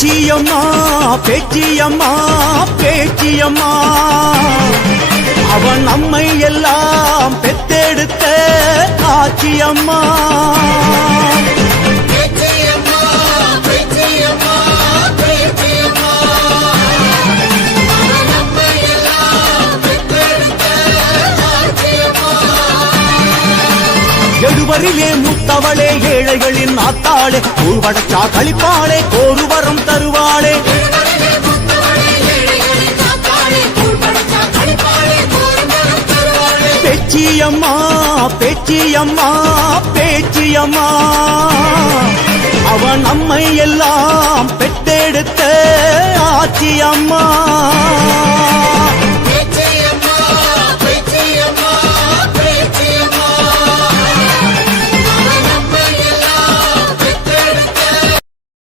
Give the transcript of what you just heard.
பேச்சியம்மா பேச்சியம்மா பேச்சியம்மா அவன் நம்மை எல்லாம் பெத்தெடுத்த ஆச்சியம்மா. எழுவரிலே மூத்தவளே ஏழைகளின் ஆத்தாளே ஊழ்வடச்சா கழிப்பாளே கோருவரம் தருவாளே. பேச்சியம்மா பேச்சியம்மா பேச்சியம்மா அவன் நம்மை எல்லாம் பெத்தெடுத்த ஆச்சியம்மா.